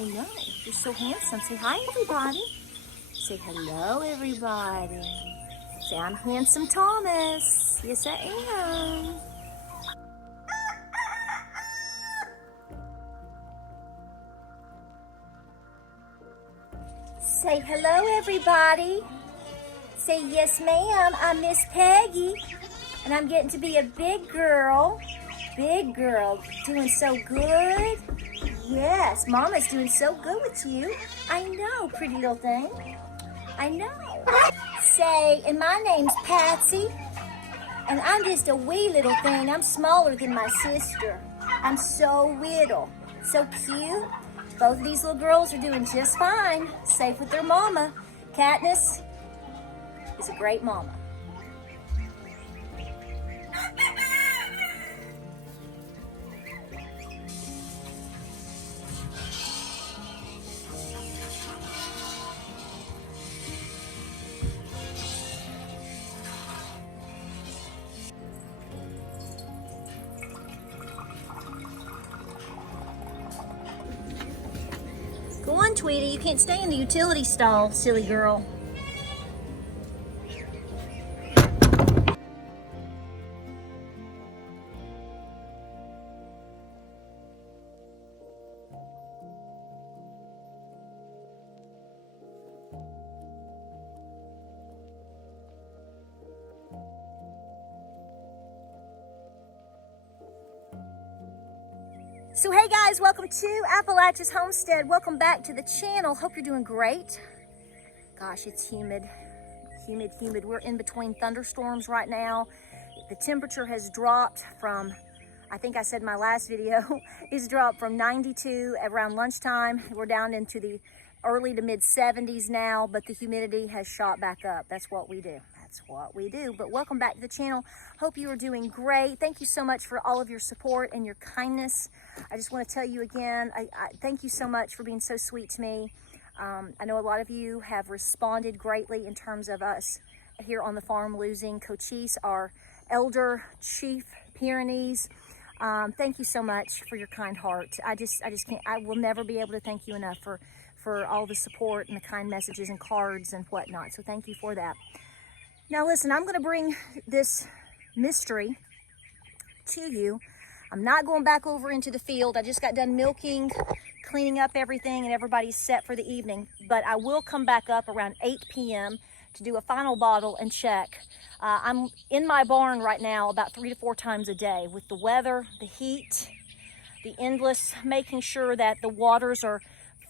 I know. You're so handsome. Say hi, everybody. Say hello, everybody. Say, I'm Handsome Thomas. Yes, I am. Say hello, everybody. Say, yes, ma'am, I'm Miss Peggy, and I'm getting to be a big girl. Big girl, doing so good. Yes, Mama's doing so good with you. I know, pretty little thing. I know. Say, and my name's Patsy, and I'm just a wee little thing. I'm smaller than my sister. I'm so little, so cute. Both of these little girls are doing just fine, safe with their mama. Katniss is a great mama. Go on, Tweety. You can't stay in the utility stall, silly girl. So hey guys, welcome to Appalachia's Homestead. Welcome back to the channel. Hope you're doing great. Gosh, it's humid. We're in between thunderstorms right now. The temperature has dropped from, I think I said in my last video, it's dropped from 92 around lunchtime. We're down into the early to mid 70s now, but the humidity has shot back up. That's what we do. That's what we do. But welcome back to the channel. Hope you are doing great. Thank you so much for all of your support and your kindness. I just want to tell you again, I thank you so much for being so sweet to me. I know a lot of you have responded greatly in terms of us here on the farm losing Cochise, our elder chief Pyrenees. Thank you so much for your kind heart. I just can't, I will never be able to thank you enough for all the support and the kind messages and cards and whatnot. So thank you for that. Now listen, I'm going to bring this mystery to you. I'm not going back over into the field. I just got done milking, cleaning up everything, and everybody's set for the evening. But I will come back up around 8 p.m. to do a final bottle and check. I'm in my barn right now about 3 to 4 times a day with the weather, the heat, the endless, making sure that the waters are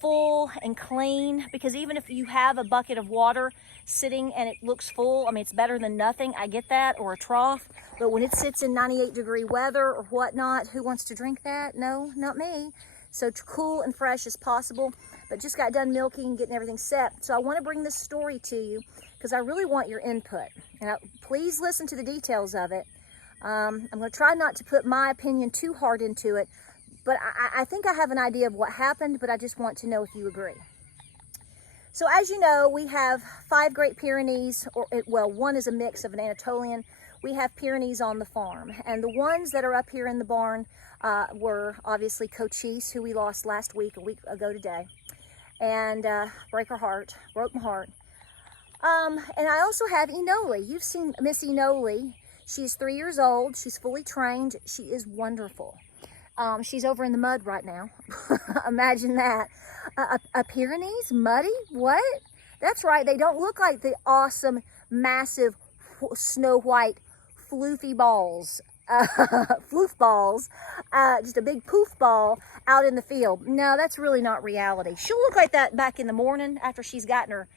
full and clean, because even if you have a bucket of water sitting and it looks full, I mean, it's better than nothing. I get that, or a trough, but when it sits in 98-degree weather or whatnot, who wants to drink that? No, not me. So cool and fresh as possible, but just got done milking, getting everything set. So I want to bring this story to you because I really want your input, and please listen to the details of it. I'm going to try not to put my opinion too hard into it, but I think I have an idea of what happened, but I just want to know if you agree. So as you know, we have 5 Great Pyrenees, well, one is a mix of an Anatolian. We have Pyrenees on the farm, and the ones that are up here in the barn were obviously Cochise, who we lost last week, a week ago today, and broke my heart. And I also have Enoli. You've seen Miss Enoli. She's 3 years old. She's fully trained. She is wonderful. She's over in the mud right now. Imagine that. A Pyrenees? Muddy? What? That's right. They don't look like the awesome, massive, snow white, floofy balls. Floof balls. Just a big poof ball out in the field. No, that's really not reality. She'll look like that back in the morning after she's gotten her,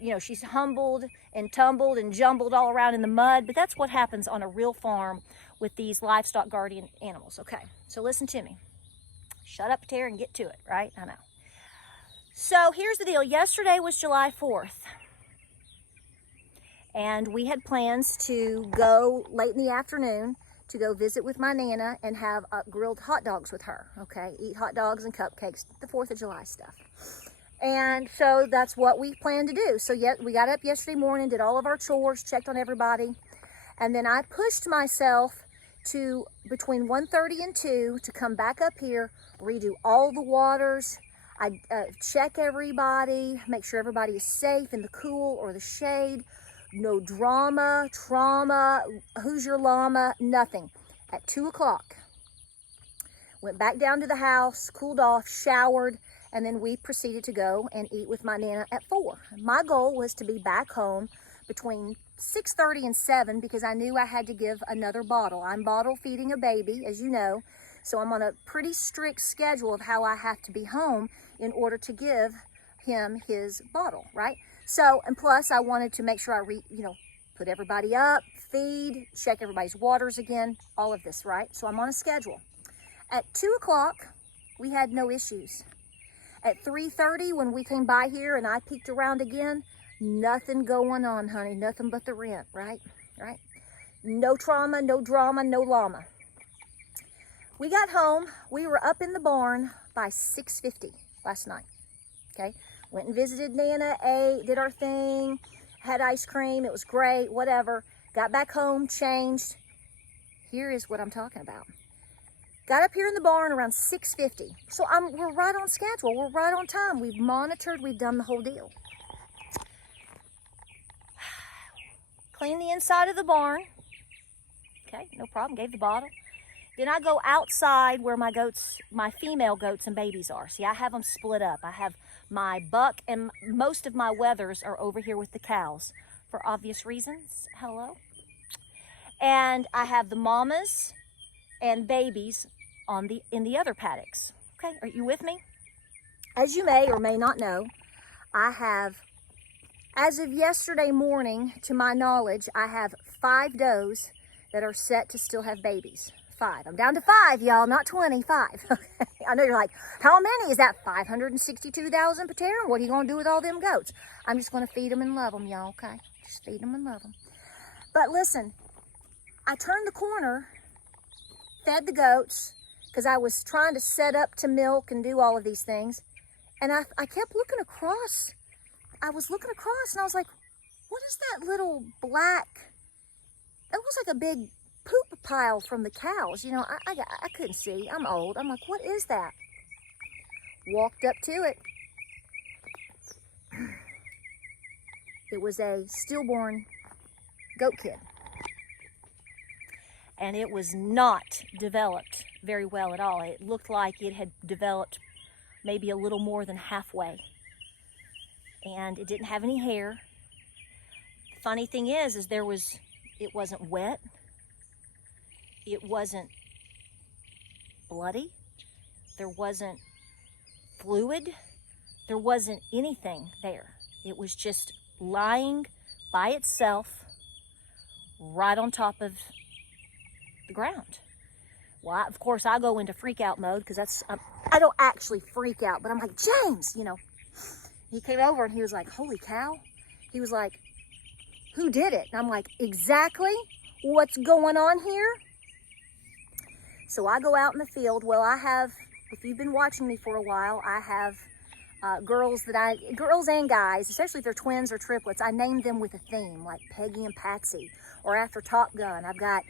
you know, she's humbled and tumbled and jumbled all around in the mud. But that's what happens on a real farm with these livestock guardian animals. Okay, so listen to me. Shut up, Tara, and get to it, right? I know. So here's the deal. Yesterday was July 4th. And we had plans to go late in the afternoon to go visit with my Nana and have grilled hot dogs with her. Okay, eat hot dogs and cupcakes, the 4th of July stuff. And so that's what we planned to do. So we got up yesterday morning, did all of our chores, checked on everybody. And then I pushed myself to between 1:30 and 2 to come back up here, redo all the waters. I check everybody, make sure everybody is safe in the cool or the shade. No drama, trauma, who's your llama, nothing. At 2 o'clock, went back down to the house, cooled off, showered, and then we proceeded to go and eat with my Nana at 4. My goal was to be back home between 6:30 and 7 because I knew I had to give another bottle. I'm bottle feeding a baby, as you know, so I'm on a pretty strict schedule of how I have to be home in order to give him his bottle, right? So, and plus I wanted to make sure I put everybody up, feed, check everybody's waters again, all of this, right? So I'm on a schedule. At 2 o'clock, we had no issues. At 3:30, when we came by here and I peeked around again, nothing going on, honey, nothing but the rent, right? Right? No trauma, no drama, no llama. We got home, we were up in the barn by 6:50 last night, okay? Went and visited Nana, ate, did our thing, had ice cream, it was great, whatever. Got back home, changed. Here is what I'm talking about. Got up here in the barn around 6:50. So we're right on schedule, we're right on time. We've monitored, we've done the whole deal. Cleaned the inside of the barn. Okay, no problem, gave the bottle. Then I go outside where my goats, my female goats and babies are. See, I have them split up. I have my buck and most of my wethers are over here with the cows for obvious reasons. Hello. And I have the mamas and babies in the other paddocks. Okay, are you with me? As you may or may not know, I have, as of yesterday morning, to my knowledge, I have 5 does that are set to still have babies. 5. I'm down to 5, y'all, not 25. Okay. I know you're like, how many is that? 562,000 Patara? What are you going to do with all them goats? I'm just going to feed them and love them, y'all, okay? Just feed them and love them. But listen, I turned the corner, fed the goats, because I was trying to set up to milk and do all of these things. And I kept looking across. I was looking across and I was like, what is that little black? It looks like a big poop pile from the cows. You know, I couldn't see. I'm old. I'm like, what is that? Walked up to it. It was a stillborn goat kid. And it was not developed very well at all. It looked like it had developed maybe a little more than halfway. And it didn't have any hair. The funny thing is it wasn't wet. It wasn't bloody. There wasn't fluid. There wasn't anything there. It was just lying by itself right on top of the ground. Well, of course, I go into freak out mode because I don't actually freak out, but I'm like, James, you know. He came over and he was like, holy cow. He was like, who did it? And I'm like, exactly what's going on here? So I go out in the field. Well, I have, if you've been watching me for a while, I have girls and guys, especially if they're twins or triplets, I name them with a theme, like Peggy and Patsy, or after Top Gun, I've got,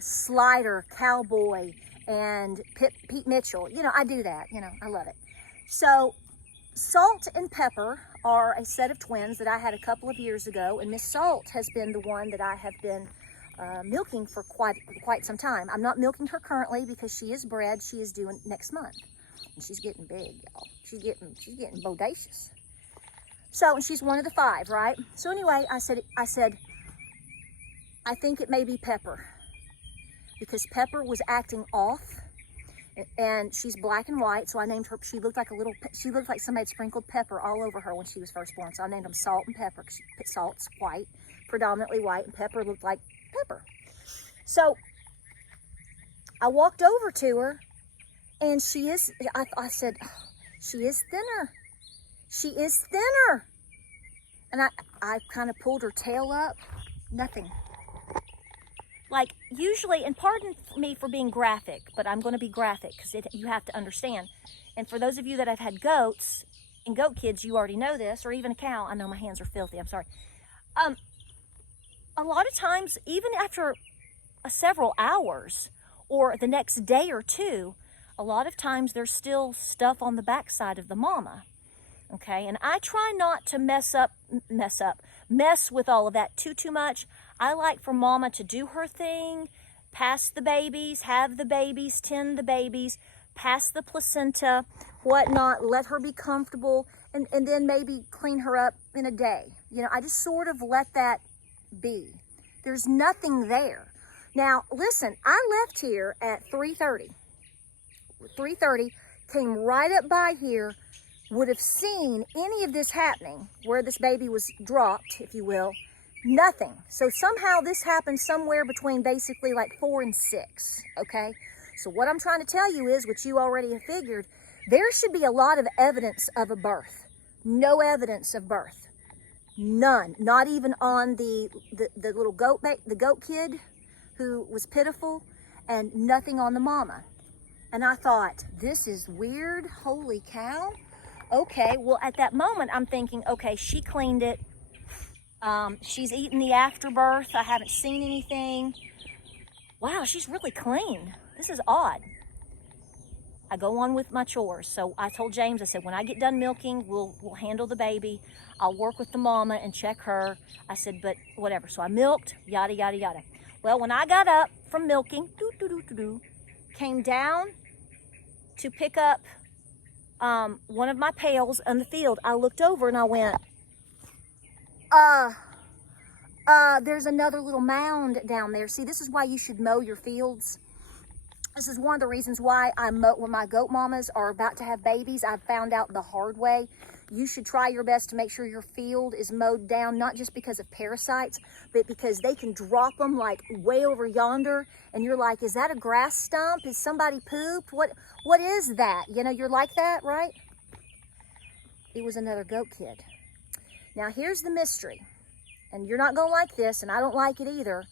Slider, Cowboy, and Pete Mitchell. You know, I do that, I love it. So Salt and Pepper are a set of twins that I had a couple of years ago, and Miss Salt has been the one that I have been milking for quite some time. I'm not milking her currently because she is bred. She is due next month. And she's getting big, y'all. She's getting bodacious. So, and she's one of the 5, right? So anyway, I said, I think it may be Pepper because Pepper was acting off, and she's black and white. So I named her. She looked like somebody had sprinkled pepper all over her when she was first born. So I named them Salt and Pepper because Salt's white, predominantly white, and Pepper looked like pepper. So I walked over to her. And I said, oh, she is thinner. She is thinner. And I kind of pulled her tail up. Nothing. Like usually, and pardon me for being graphic, but I'm going to be graphic because you have to understand. And for those of you that have had goats and goat kids, you already know this, or even a cow. I know my hands are filthy. I'm sorry. A lot of times, even after several hours or the next day or two, a lot of times there's still stuff on the backside of the mama. Okay, and I try not to mess with all of that too much. I like for mama to do her thing, pass the babies, have the babies, tend the babies, pass the placenta, whatnot, let her be comfortable, and then maybe clean her up in a day. You know, I just sort of let that be. There's nothing there. Now, listen, I left here at 3:30. 3:30, came right up by here, would have seen any of this happening, where this baby was dropped, if you will. Nothing. So somehow this happened somewhere between basically like 4 and 6, okay? So what I'm trying to tell you is, what you already have figured, there should be a lot of evidence of a birth. No evidence of birth. None. Not even on the little goat kid who was pitiful, and nothing on the mama. And I thought, this is weird. Holy cow. Okay, well, at that moment, I'm thinking, okay, she cleaned it. She's eaten the afterbirth. I haven't seen anything. Wow, she's really clean. This is odd. I go on with my chores. So I told James, I said, when I get done milking, we'll handle the baby. I'll work with the mama and check her. I said, but whatever. So I milked, yada, yada, yada. Well, when I got up from milking, came down to pick up one of my pails in the field, I looked over and I went, there's another little mound down there. See, this is why you should mow your fields. This is one of the reasons why I mow when my goat mamas are about to have babies. I've found out the hard way. You should try your best to make sure your field is mowed down, not just because of parasites, but because they can drop them like way over yonder, and you're like, is that a grass stump? Is somebody pooped? What is that? You know, you're like that, right? It was another goat kid. Now here's the mystery, and you're not gonna like this, and I don't like it either.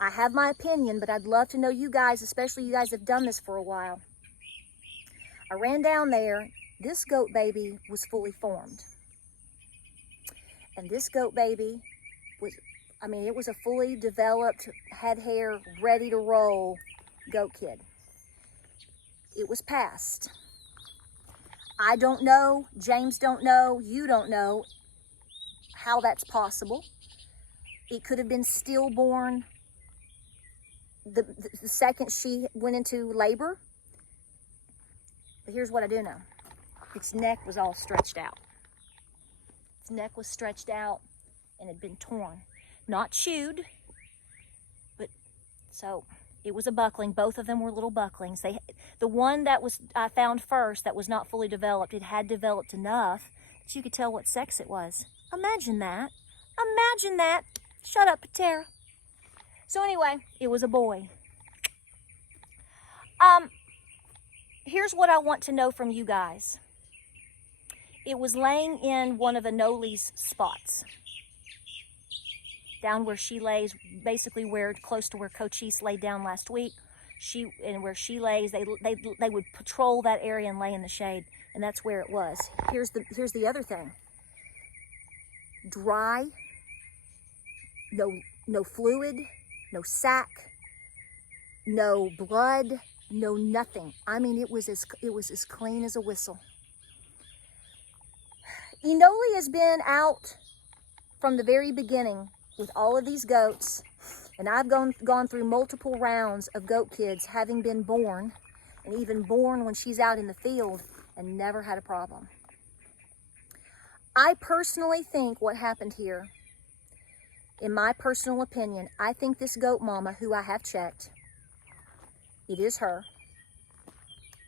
I have my opinion, but I'd love to know you guys, especially you guys have done this for a while. I ran down there. This goat baby was fully formed. And this goat baby was, I mean, it was a fully developed, had hair, ready to roll goat kid. It was passed. I don't know, James don't know, you don't know how that's possible. It could have been stillborn the second she went into labor. But here's what I do know. Its neck was all stretched out. Its neck was stretched out and had been torn. Not chewed, but so it was a buckling. Both of them were little bucklings. The one that I found first that was not fully developed, it had developed enough that you could tell what sex it was. Imagine that. Imagine that. Shut up, Patara. So anyway, it was a boy. Here's what I want to know from you guys. It was laying in one of Anoli's spots. Down where she lays, basically close to where Cochise laid down last week. Where she lays, they would patrol that area and lay in the shade, and that's where it was. Here's the other thing. Dry, no fluid, no sac, no blood, no nothing. I mean, it was as clean as a whistle. Enoli has been out from the very beginning with all of these goats, and I've gone through multiple rounds of goat kids having been born, and even born when she's out in the field, and never had a problem. I personally think what happened here, in my personal opinion, I think this goat mama, who I have checked, it is her,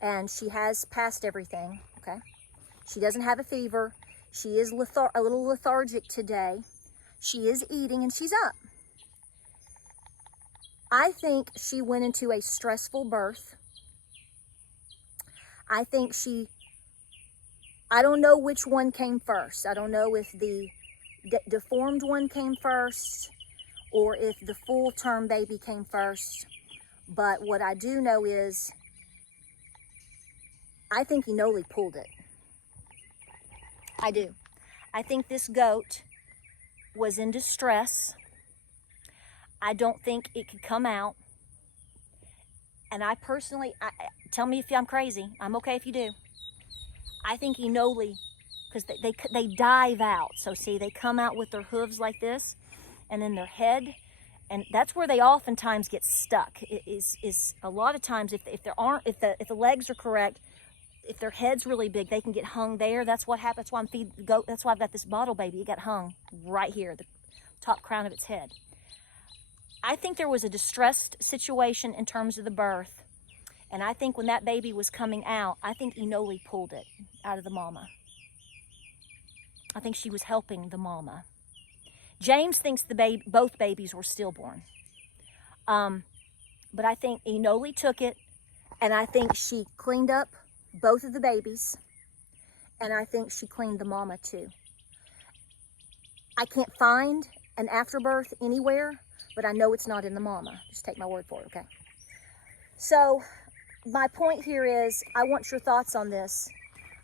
and she has passed everything, okay? She doesn't have a fever. She is a little lethargic today. She is eating and she's up. I think she went into a stressful birth. I think I don't know which one came first. I don't know if the deformed one came first or if the full-term baby came first. But what I do know is I think Enoli pulled it. I do. I think this goat was in distress. I don't think it could come out. And I personally, tell me if I'm crazy. I'm okay if you do. I think Enoli, because they dive out. So see, they come out with their hooves like this, and then their head, and that's where they oftentimes get stuck. It is a lot of times if the legs are correct, if their head's really big, they can get hung there. That's what happens. That's why I'm feeding the goat. That's why I've got this bottle baby. It got hung right here, the top crown of its head. I think there was a distressed situation in terms of the birth. And I think when that baby was coming out, I think Enoli pulled it out of the mama. I think she was helping the mama. James thinks both babies were stillborn. But I think Enoli took it, and I think she cleaned up both of the babies, and I think she cleaned the mama too. I can't find an afterbirth anywhere, but I know it's not in the mama. Just take my word for it, okay? So my point here is, I want your thoughts on this.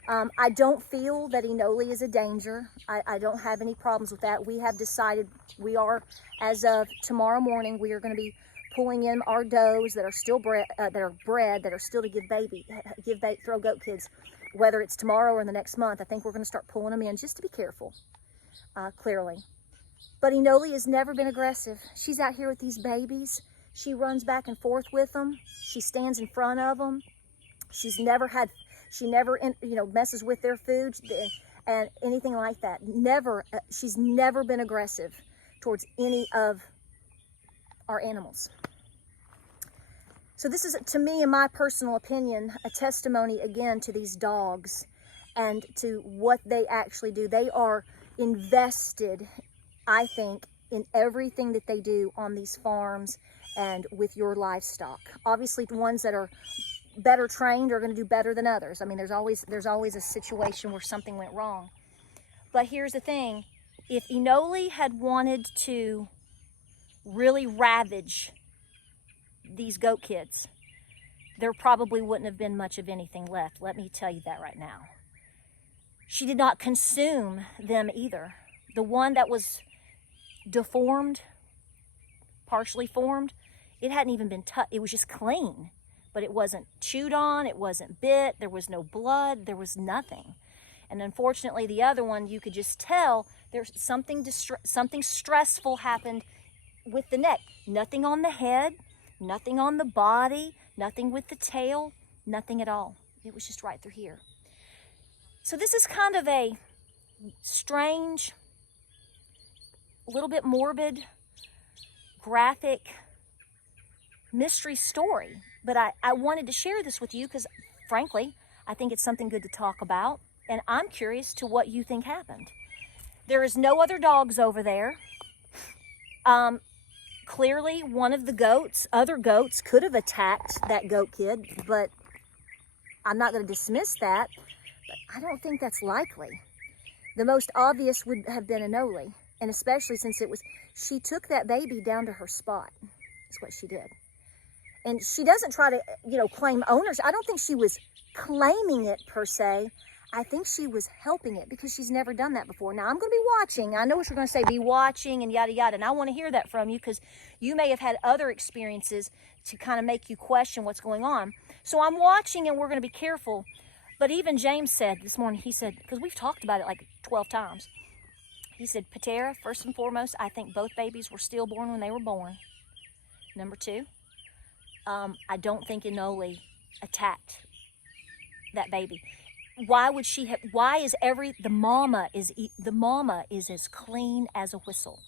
I don't feel that Enoli is a danger. I don't have any problems with that. We have decided we are, as of tomorrow morning, we are going to be pulling in our does that are still bred, that are still to throw goat kids, whether it's tomorrow or in the next month. I think we're going to start pulling them in just to be careful, clearly. But Enoli has never been aggressive. She's out here with these babies. She runs back and forth with them. She stands in front of them. She never messes with their food and anything like that. She's never been aggressive towards any of our animals. So this is, to me, in my personal opinion, a testimony again to these dogs and to what they actually do. They are invested, I think, in everything that they do on these farms and with your livestock. Obviously, the ones that are better trained are going to do better than others. I mean, there's always a situation where something went wrong. But here's the thing. If Enoli had wanted to really ravage these goat kids, there probably wouldn't have been much of anything left. Let me tell you that right now. She did not consume them either. The one that was deformed, partially formed, it hadn't even been touched. It was just clean, but it wasn't chewed on, it wasn't bit, there was no blood, there was nothing. And unfortunately, the other one, you could just tell there's something stressful happened with the neck. Nothing on the head, nothing on the body, nothing with the tail, nothing at all. It was just right through here. So this is kind of a strange, a little bit morbid, graphic mystery story. But I wanted to share this with you because, frankly, I think it's something good to talk about. And I'm curious to what you think happened. There is no other dogs over there. Clearly, one of the other goats could have attacked that goat kid, but I'm not going to dismiss that. But I don't think that's likely. The most obvious would have been Enoli, and especially since she took that baby down to her spot. That's what she did. And she doesn't try to, claim ownership. I don't think she was claiming it per se. I think she was helping it because she's never done that before. Now, I'm going to be watching. I know what you're going to say, be watching and yada, yada. And I want to hear that from you because you may have had other experiences to kind of make you question what's going on. So I'm watching and we're going to be careful. But even James said this morning, he said, because we've talked about it like 12 times. He said, Patara, first and foremost, I think both babies were stillborn when they were born. Number two, I don't think Enoli attacked that baby. Why would she have? Why is the mama is as clean as a whistle?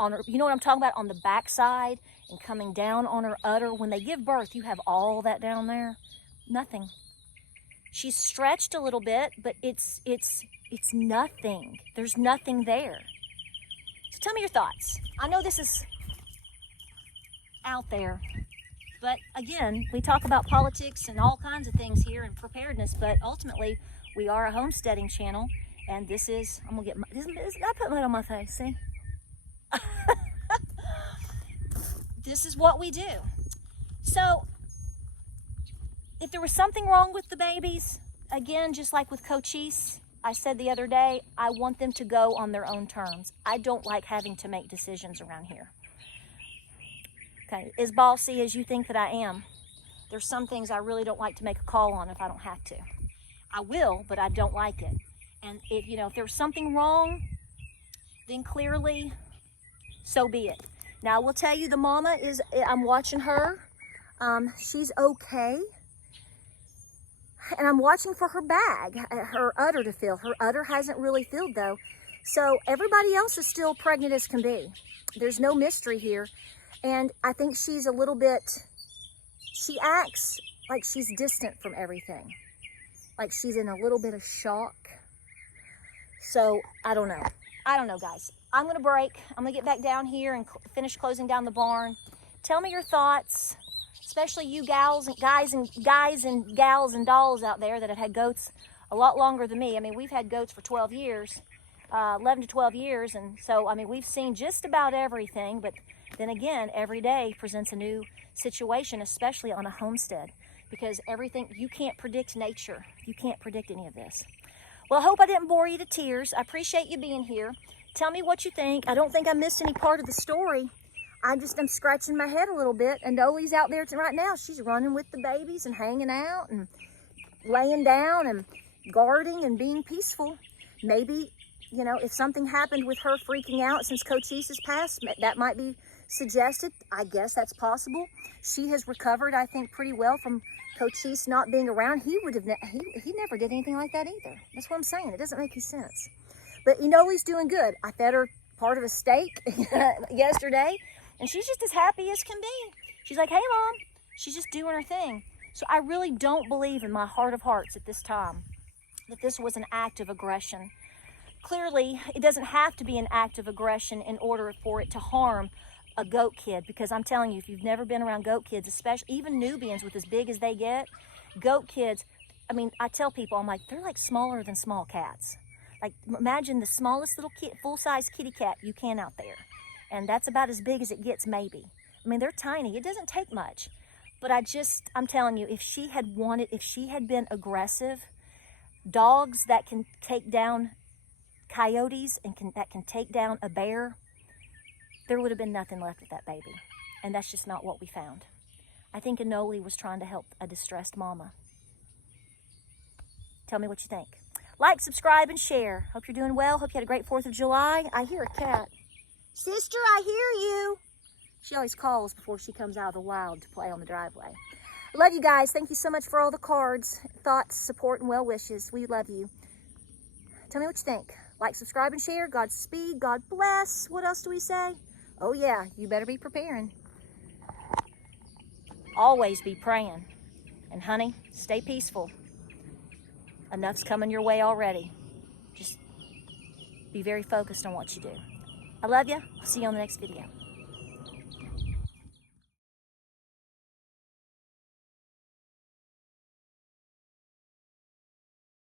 On her, you know what I'm talking about? On the backside and coming down on her udder. When they give birth, you have all that down there. Nothing. She's stretched a little bit, but it's nothing. There's nothing there. So tell me your thoughts. I know this is out there. But again, we talk about politics and all kinds of things here and preparedness, but ultimately we are a homesteading channel, and this is, I'm gonna get my, I put mud on my face, see? This is what we do. So if there was something wrong with the babies, again, just like with Cochise, I said the other day, I want them to go on their own terms. I don't like having to make decisions around here. Okay, as bossy as you think that I am, there's some things I really don't like to make a call on if I don't have to. I will, but I don't like it. And if, you know, if there's something wrong, then clearly, so be it. Now, I will tell you, the mama is, I'm watching her. She's okay. And I'm watching for her bag, her udder to fill. Her udder hasn't really filled though. So everybody else is still pregnant as can be. There's no mystery here. And I think she's a little bit, she acts like she's distant from everything. Like she's in a little bit of shock. So I don't know. I don't know, guys. I'm gonna break. I'm gonna get back down here and finish closing down the barn. Tell me your thoughts, especially you guys and gals and dolls out there that have had goats a lot longer than me. I mean, we've had goats for 12 years, 11 to 12 years. And so, I mean, we've seen just about everything, but then again, every day presents a new situation, especially on a homestead, because everything, you can't predict nature. You can't predict any of this. Well, I hope I didn't bore you to tears. I appreciate you being here. Tell me what you think. I don't think I missed any part of the story. I'm scratching my head a little bit, and Dolly's out there right now. She's running with the babies and hanging out and laying down and guarding and being peaceful. Maybe, you know, if something happened with her freaking out since Cochise has passed, that might be suggested. I guess that's possible. She has recovered, I think, pretty well from Cochise not being around. He never did anything like that either. That's what I'm saying. It doesn't make any sense. But you know, he's doing good. I fed her part of a steak yesterday, and she's just as happy as can be. She's like, hey, Mom. She's just doing her thing. So I really don't believe in my heart of hearts at this time that this was an act of aggression. Clearly, it doesn't have to be an act of aggression in order for it to harm a goat kid, because I'm telling you, if you've never been around goat kids, especially even Nubians with as big as they get, goat kids, I mean, I tell people, I'm like, they're like smaller than small cats. Like, imagine the smallest little full-size kitty cat you can out there. And that's about as big as it gets, maybe. I mean, they're tiny. It doesn't take much. But I'm telling you, if she had been aggressive, dogs that can take down coyotes and that can take down a bear, there would have been nothing left of that baby. And that's just not what we found. I think Anoli was trying to help a distressed mama. Tell me what you think. Like, subscribe, and share. Hope you're doing well. Hope you had a great 4th of July. I hear a cat. Sister, I hear you. She always calls before she comes out of the wild to play on the driveway. I love you guys. Thank you so much for all the cards, thoughts, support, and well wishes. We love you. Tell me what you think. Like, subscribe, and share. Godspeed. God bless. What else do we say? Oh, yeah. You better be preparing. Always be praying. And, honey, stay peaceful. Enough's coming your way already. Just be very focused on what you do. I love you. I'll see you on the next video.